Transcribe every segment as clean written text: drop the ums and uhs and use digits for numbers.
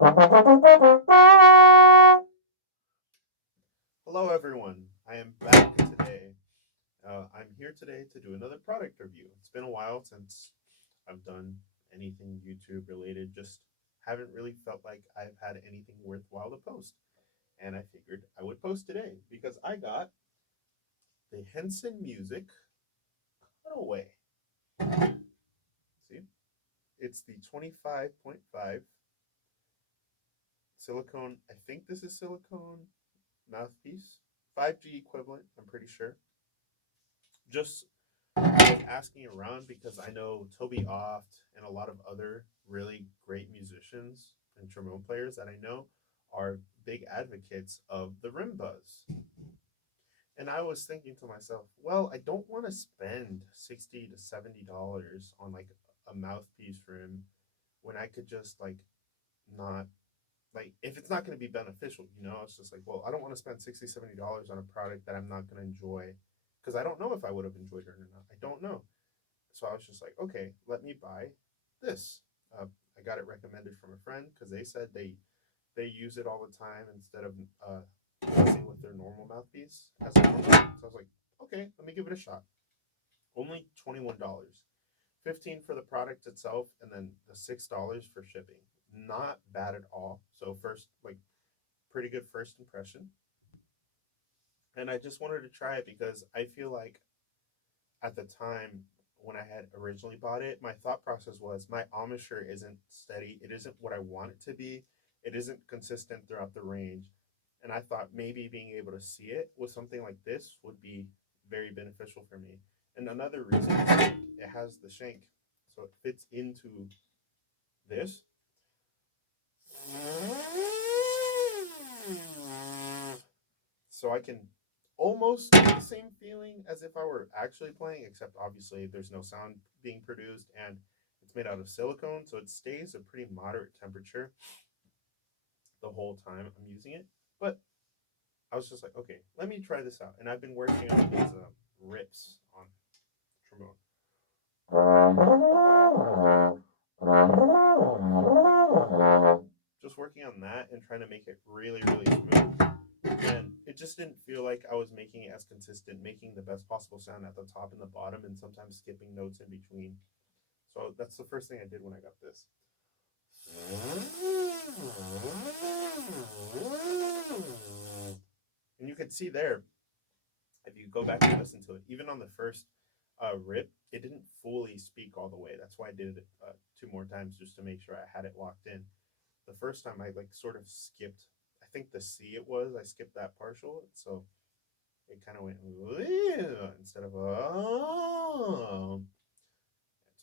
Hello, everyone. I am back today. I'm here today to do another product review. It's been a while since I've done anything YouTube related. Just haven't really felt like I've had anything worthwhile to post. And I figured I would post today because I got the Henson Music Cutaway. See, it's the 25.5 silicone. I think this is silicone mouthpiece, 5G equivalent. I'm pretty sure. Just was asking around because I know Toby Oft and a lot of other really great musicians and trombone players that I know are big advocates of the rim buzz. And I was thinking to myself, well, I don't want to spend $60 to $70 on like a mouthpiece rim when I could just like not like if it's not going to be beneficial, it's just like, well, I don't want to spend $60 to $70 on a product that I'm not going to enjoy because I don't know if I would have enjoyed it or not. I don't know. So I was just like, okay, let me buy this. I got it recommended from a friend because they said they use it all the time instead of using with their normal mouthpiece as a normal. So I was like, okay, let me give it a shot. Only $21, 15 for the product itself, and then the $6 for shipping. Not bad at all. So first, like, pretty good first impression. And I just wanted to try it because I feel like at the time when I had originally bought it, my thought process was my embouchure isn't steady. It isn't what I want it to be. It isn't consistent throughout the range. And I thought maybe being able to see it with something like this would be very beneficial for me. And another reason, it has the shank. So it fits into this. So I can almost get the same feeling as if I were actually playing, except obviously there's no sound being produced and it's made out of silicone, so it stays a pretty moderate temperature the whole time I'm using it. But I was just like, okay, let me try this out. And I've been working on these rips on trombone. Just working on that and trying to make it really, really smooth. And it just didn't feel like I was making it as consistent, making the best possible sound at the top and the bottom, and sometimes skipping notes in between. So that's the first thing I did when I got this. And you can see there, if you go back and listen to it, even on the first rip, it didn't fully speak all the way. That's why I did it two more times just to make sure I had it locked in. The first time I like sort of skipped, I think the C it was, I skipped that partial. So it kind of went instead of so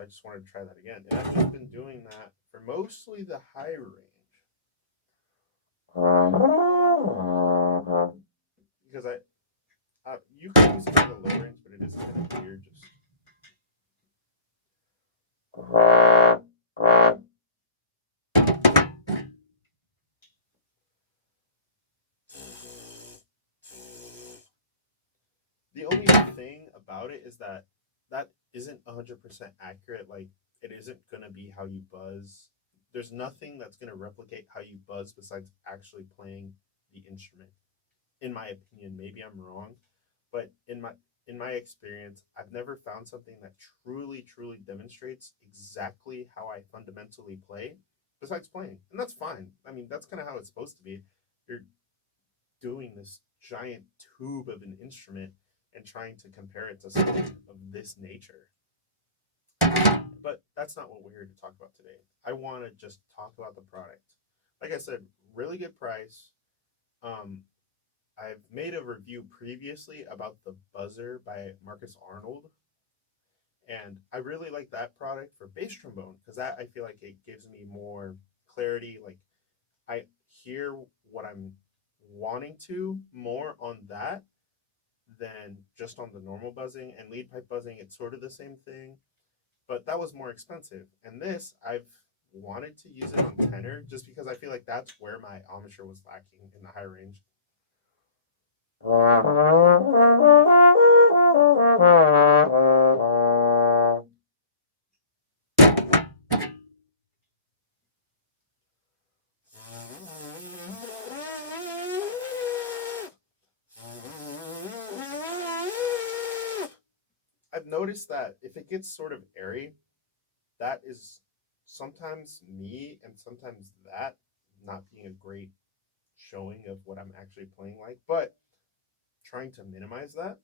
I just wanted to try that again. And I've just been doing that for mostly the high range. Because you can use it for the low range, but it is kind of weird. Just the only thing about it is that that isn't 100% accurate. Like it isn't gonna be how you buzz. There's nothing that's gonna replicate how you buzz besides actually playing the instrument. In my opinion, maybe I'm wrong, but in my experience, I've never found something that truly demonstrates exactly how I fundamentally play besides playing. And that's fine. I mean, that's kind of how it's supposed to be. You're doing this giant tube of an instrument and trying to compare it to something of this nature. But that's not what we're here to talk about today. I want to just talk about the product. Like I said, really good price. Um, I've made a review previously about the Buzzer by Marcus Arnold, and I really like that product for bass trombone because that I feel like it gives me more clarity. Like I hear what I'm wanting to more on that than just on the normal buzzing and lead pipe buzzing. It's sort of the same thing, but that was more expensive. And this I've wanted to use it on tenor just because I feel like that's where my embouchure was lacking in the high range. noticed that if it gets sort of airy, that is sometimes me and sometimes that not being a great showing of what I'm actually playing like, but trying to minimize that.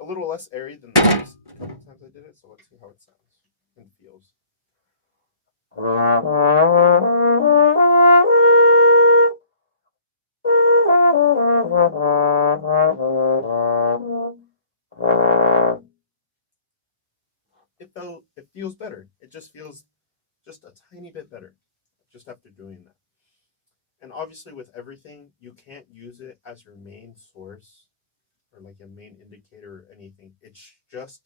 A little less airy than the last couple times I did it, so let's see how it sounds and feels. It feels better. It just feels just a tiny bit better just after doing that. And obviously with everything, you can't use it as your main source or like a main indicator or anything. It's just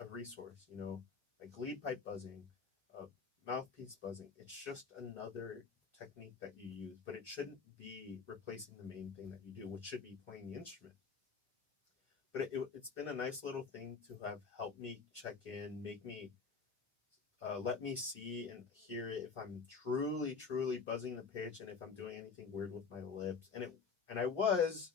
a resource, like lead pipe buzzing, uh, mouthpiece buzzing. It's just another technique that you use, but it shouldn't be replacing the main thing that you do, which should be playing the instrument. But it's been a nice little thing to have helped me check in, make me let me see and hear it if I'm truly, truly buzzing the pitch and if I'm doing anything weird with my lips. And I was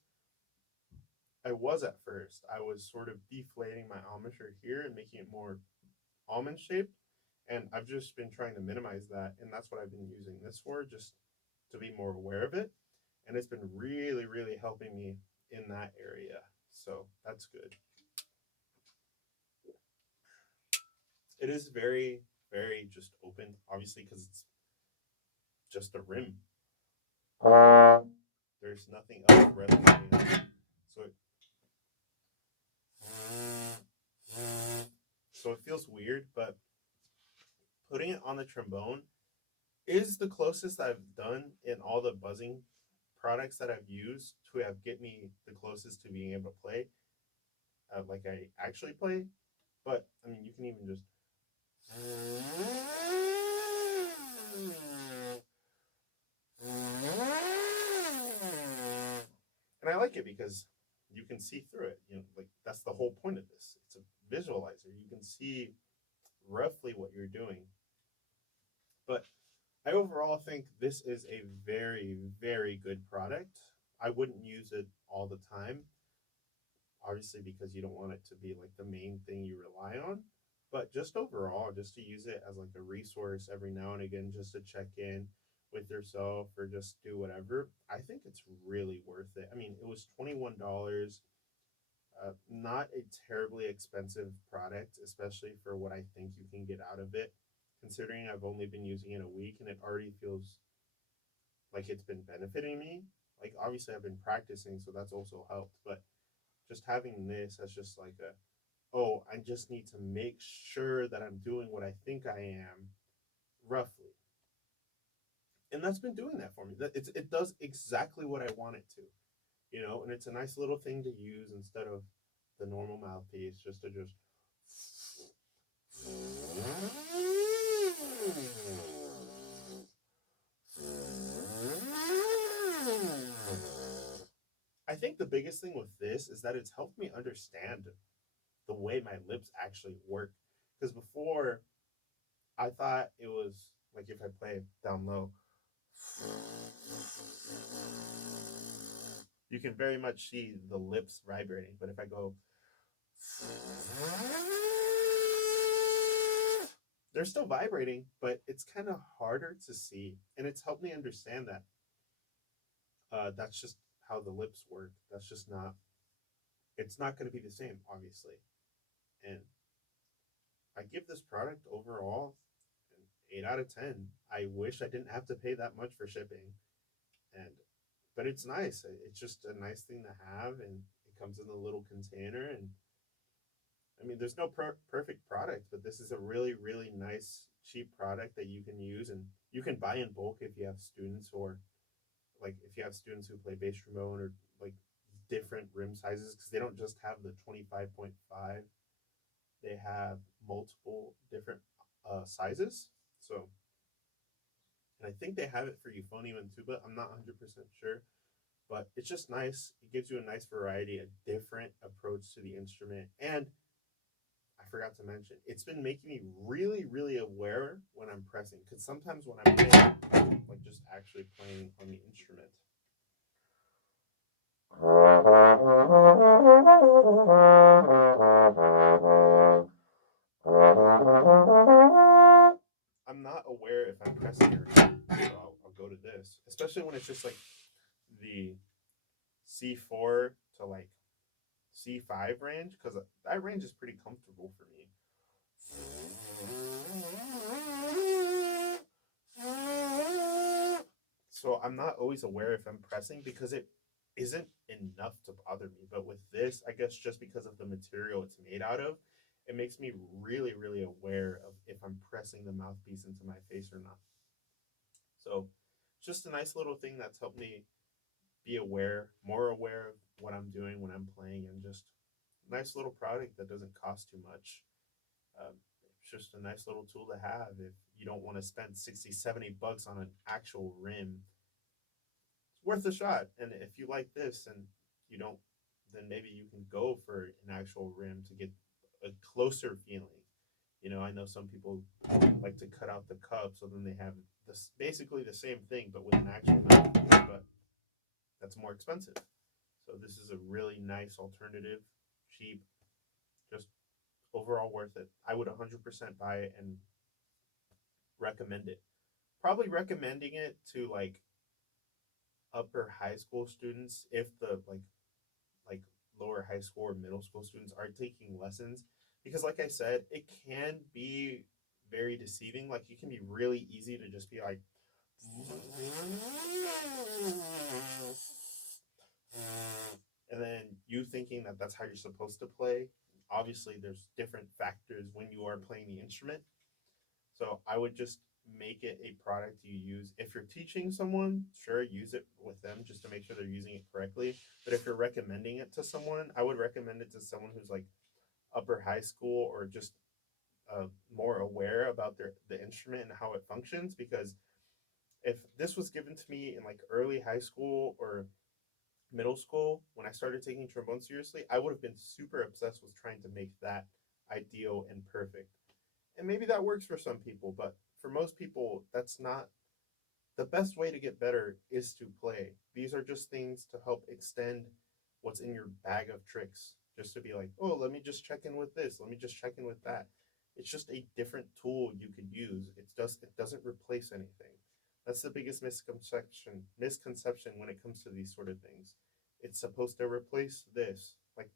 at first. I was sort of deflating my embouchure here and making it more almond shaped. And I've just been trying to minimize that. And that's what I've been using this for, just to be more aware of it. And it's been really, really helping me in that area. So that's good. It is very, very just open, obviously, because it's just a rim. There's nothing else really going on. So it feels weird, but putting it on the trombone is the closest I've done in all the buzzing products that I've used to have get me the closest to being able to play like I actually play. But I mean, you can even just and I like it because you can see through it. Like that's the whole point of this. It's a visualizer. You can see roughly what you're doing. But I overall think this is a very, very good product. I wouldn't use it all the time, obviously, because you don't want it to be like the main thing you rely on. But just overall, just to use it as like a resource every now and again, just to check in with yourself or just do whatever, I think it's really worth it. I mean, it was $21. Not a terribly expensive product, especially for what I think you can get out of it. Considering I've only been using it a week and it already feels like it's been benefiting me. Like obviously I've been practicing, so that's also helped. But just having this as just like I just need to make sure that I'm doing what I think I am, roughly, and that's been doing that for me. It does exactly what I want it to, and it's a nice little thing to use instead of the normal mouthpiece, just to just. I think the biggest thing with this is that it's helped me understand the way my lips actually work. Because before, I thought it was like if I play down low, you can very much see the lips vibrating. But if I go, they're still vibrating, but it's kind of harder to see. And it's helped me understand that that's just how the lips work. That's just not, it's not going to be the same, obviously. And I give this product overall an 8 out of 10. I wish I didn't have to pay that much for shipping. And but it's nice. It's just a nice thing to have, and it comes in a little container. And I mean, there's no perfect product, but this is a really, really nice, cheap product that you can use, and you can buy in bulk if you have students, or like if you have students who play bass trombone or like different rim sizes, because they don't just have the 25.5; they have multiple different sizes. So, and I think they have it for euphonium and tuba. I'm not 100% sure, but it's just nice. It gives you a nice variety, a different approach to the instrument, and I forgot to mention, it's been making me really, really aware when I'm pressing. Because sometimes when I'm playing, like just actually playing on the instrument, I'm not aware if I'm pressing or not. So I'll go to this, especially when it's just like the C4 to like C5 range, because that range is pretty comfortable for me. So I'm not always aware if I'm pressing because it isn't enough to bother me. But with this, I guess just because of the material it's made out of, it makes me really, really aware of if I'm pressing the mouthpiece into my face or not. So just a nice little thing that's helped me be aware, more aware of what I'm doing when I'm playing, and just nice little product that doesn't cost too much. It's just a nice little tool to have if you don't want to spend 60, $70 on an actual rim. It's worth a shot. And if you like this and you don't, then maybe you can go for an actual rim to get a closer feeling. I know some people like to cut out the cup, so then they have this basically the same thing, but with an actual mouthpiece, but that's more expensive. So this is a really nice alternative, cheap, just overall worth it. I would 100% buy it and recommend it. Probably recommending it to like upper high school students if the like lower high school or middle school students are taking lessons, because like I said, it can be very deceiving. Like it can be really easy to just be like and then you thinking that that's how you're supposed to play. Obviously there's different factors when you are playing the instrument. So I would just make it a product you use. If you're teaching someone, sure, use it with them just to make sure they're using it correctly. But if you're recommending it to someone, I would recommend it to someone who's like upper high school or just more aware about the instrument and how it functions. Because if this was given to me in like early high school or middle school when I started taking trombone seriously, I would have been super obsessed with trying to make that ideal and perfect. And maybe that works for some people, but for most people, that's not the best way to get better is to play. These are just things to help extend what's in your bag of tricks. Just to be like, oh, let me just check in with this. Let me just check in with that. It's just a different tool you could use. It doesn't replace anything. That's the biggest misconception when it comes to these sort of things. It's supposed to replace this. Like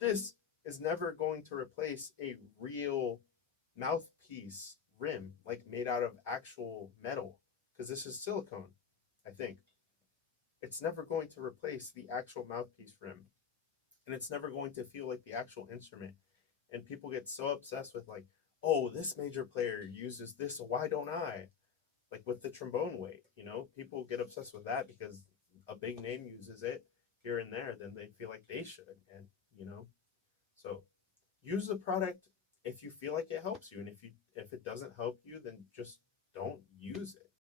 this is never going to replace a real mouthpiece rim, like made out of actual metal, because this is silicone, I think. It's never going to replace the actual mouthpiece rim, and it's never going to feel like the actual instrument. And people get so obsessed with, like, oh, this major player uses this, so why don't I? Like with the trombone weight, people get obsessed with that because a big name uses it here and there, then they feel like they should. And, so use the product if you feel like it helps you, and if it doesn't help you, then just don't use it.